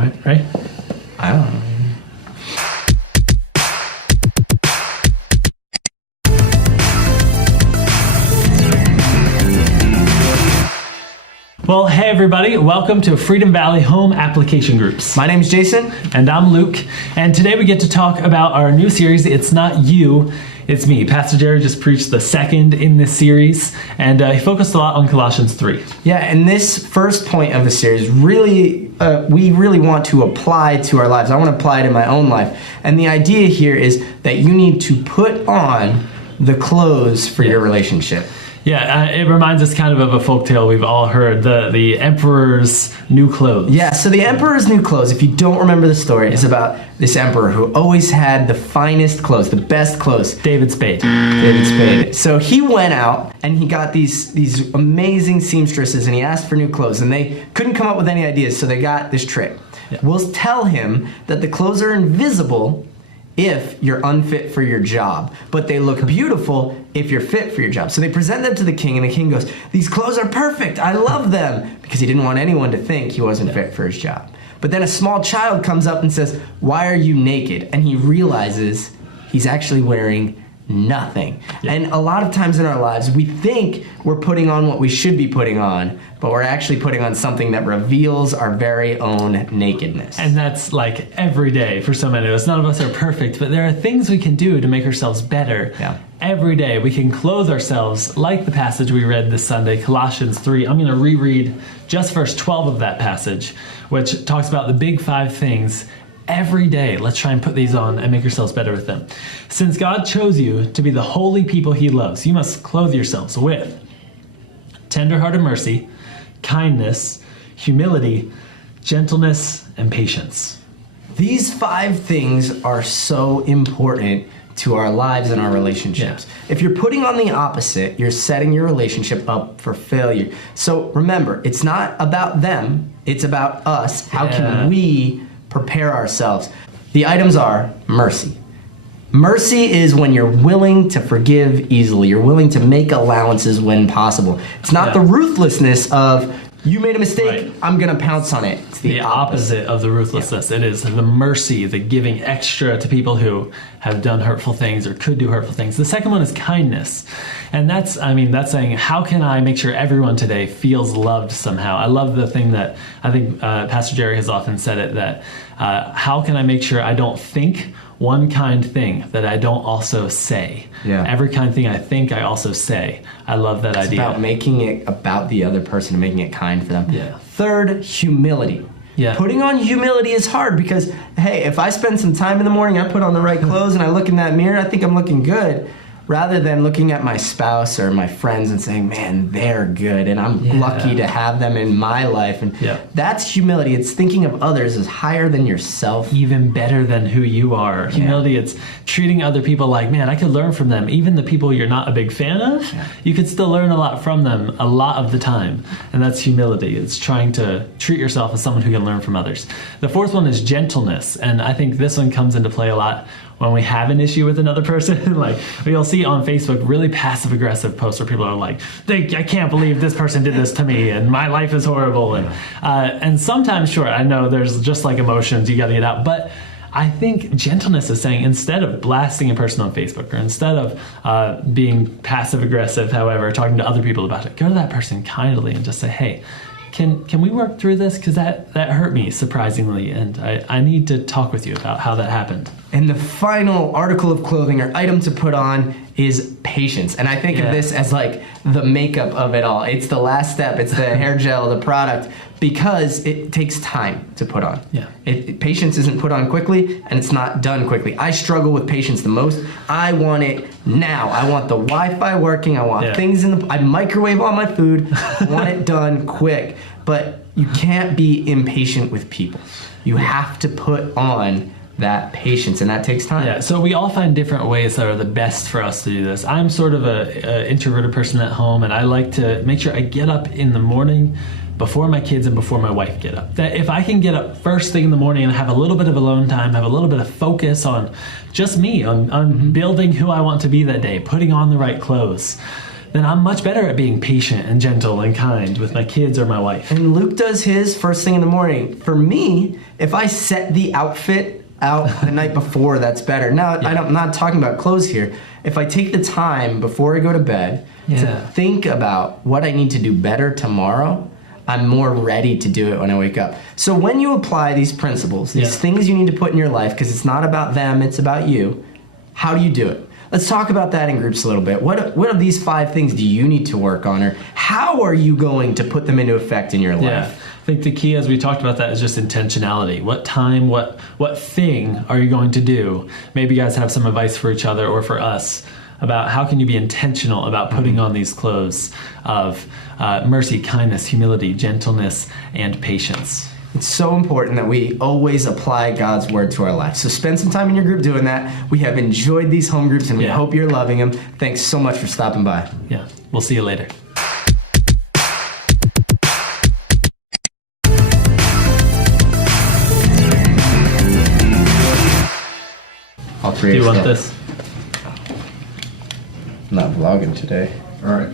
All right, ready? I don't know. Well, hey everybody, welcome to Freedom Valley Home Application Groups. My name's Jason. And I'm Luke, and today we get to talk about our new series, It's Not You, It's Me. Pastor Jerry just preached the second in this series, and he focused a lot on Colossians 3. Yeah, and this first point of the series really, we really want to apply to our lives. I want to apply it in my own life. And the idea here is that you need to put on the clothes for your relationship. Yeah, it reminds us kind of a folktale we've all heard, the Emperor's New Clothes. Yeah, so the Emperor's New Clothes, if you don't remember the story, is about this emperor who always had the finest clothes, the best clothes. David Spade. David Spade. So he went out and he got these amazing seamstresses and he asked for new clothes and they couldn't come up with any ideas, so they got this trick. Yeah. We'll tell him that the clothes are invisible if you're unfit for your job, but they look beautiful if you're fit for your job. So they present them to the king, and the king goes, "These clothes are perfect, I love them," because he didn't want anyone to think he wasn't fit for his job. But then a small child comes up and says, "Why are you naked?" And he realizes he's actually wearing nothing. Yeah. And a lot of times in our lives, we think we're putting on what we should be putting on, but we're actually putting on something that reveals our very own nakedness. And that's like every day for so many of us. None of us are perfect, but there are things we can do to make ourselves better. Yeah. Every day we can clothe ourselves like the passage we read this Sunday, Colossians 3. I'm going to reread just verse 12 of that passage, which talks about the big 5 things. Every day, let's try and put these on and make yourselves better with them. Since God chose you to be the holy people he loves, you must clothe yourselves with tender-hearted mercy, kindness, humility, gentleness, and patience. These 5 things are so important to our lives and our relationships. Yeah. If you're putting on the opposite, you're setting your relationship up for failure. So remember, it's not about them, it's about us. How can we prepare ourselves? The items are mercy. Mercy is when you're willing to forgive easily. You're willing to make allowances when possible. It's not the ruthlessness of, you made a mistake, I'm going to pounce on it. It's the opposite of the ruthlessness. Yeah. It is the mercy, the giving extra to people who have done hurtful things or could do hurtful things. The second one is kindness. And that's saying, how can I make sure everyone today feels loved somehow? I love the thing that I think Pastor Jerry has often said it, that how can I make sure I don't think one kind thing that I don't also say? Yeah. Every kind thing I think, I also say. I love that idea. It's about making it about the other person and making it kind for them. Yeah. Third, humility. Yeah. Putting on humility is hard because, hey, if I spend some time in the morning, I put on the right clothes and I look in that mirror, I think I'm looking good. Rather than looking at my spouse or my friends and saying, man, they're good and I'm lucky to have them in my life. And that's humility. It's thinking of others as higher than yourself. Even better than who you are. Humility, it's treating other people like, man, I could learn from them. Even the people you're not a big fan of, you could still learn a lot from them a lot of the time. And that's humility. It's trying to treat yourself as someone who can learn from others. The fourth one is gentleness. And I think this one comes into play a lot when we have an issue with another person. Like, you'll see on Facebook really passive-aggressive posts where people are like, I can't believe this person did this to me and my life is horrible. And sometimes, sure, I know there's just like emotions, you gotta get out. But I think gentleness is saying, instead of blasting a person on Facebook or instead of being passive-aggressive, however, talking to other people about it, go to that person kindly and just say, hey, can we work through this? Because that hurt me, surprisingly, and I need to talk with you about how that happened. And the final article of clothing or item to put on is patience. And I think of this as like the makeup of it all. It's the last step. It's the hair gel, the product, because it takes time to put on. Yeah. Patience isn't put on quickly, and it's not done quickly. I struggle with patience the most. I want it now. I want the Wi-Fi working. I want things I microwave all my food. I want it done quick. But you can't be impatient with people. You have to put on that patience, and that takes time. Yeah, so we all find different ways that are the best for us to do this. I'm sort of a introverted person at home, and I like to make sure I get up in the morning before my kids and before my wife get up. That if I can get up first thing in the morning and have a little bit of alone time, have a little bit of focus on just me, on building who I want to be that day, putting on the right clothes, then I'm much better at being patient and gentle and kind with my kids or my wife. And Luke does his first thing in the morning. For me, if I set the outfit out the night before, that's better. Now, I'm not talking about clothes here. If I take the time before I go to bed to think about what I need to do better tomorrow, I'm more ready to do it when I wake up. So when you apply these principles, these things you need to put in your life, because it's not about them, it's about you, how do you do it? Let's talk about that in groups a little bit. What of these 5 things do you need to work on, or how are you going to put them into effect in your life? Yeah. I think the key, as we talked about that, is just intentionality. What time, what thing are you going to do? Maybe you guys have some advice for each other or for us about how can you be intentional about putting on these clothes of mercy, kindness, humility, gentleness, and patience. It's so important that we always apply God's word to our life. So spend some time in your group doing that. We have enjoyed these home groups, and we hope you're loving them. Thanks so much for stopping by. Yeah, we'll see you later. All three. Do you want this? I'm not vlogging today. All right.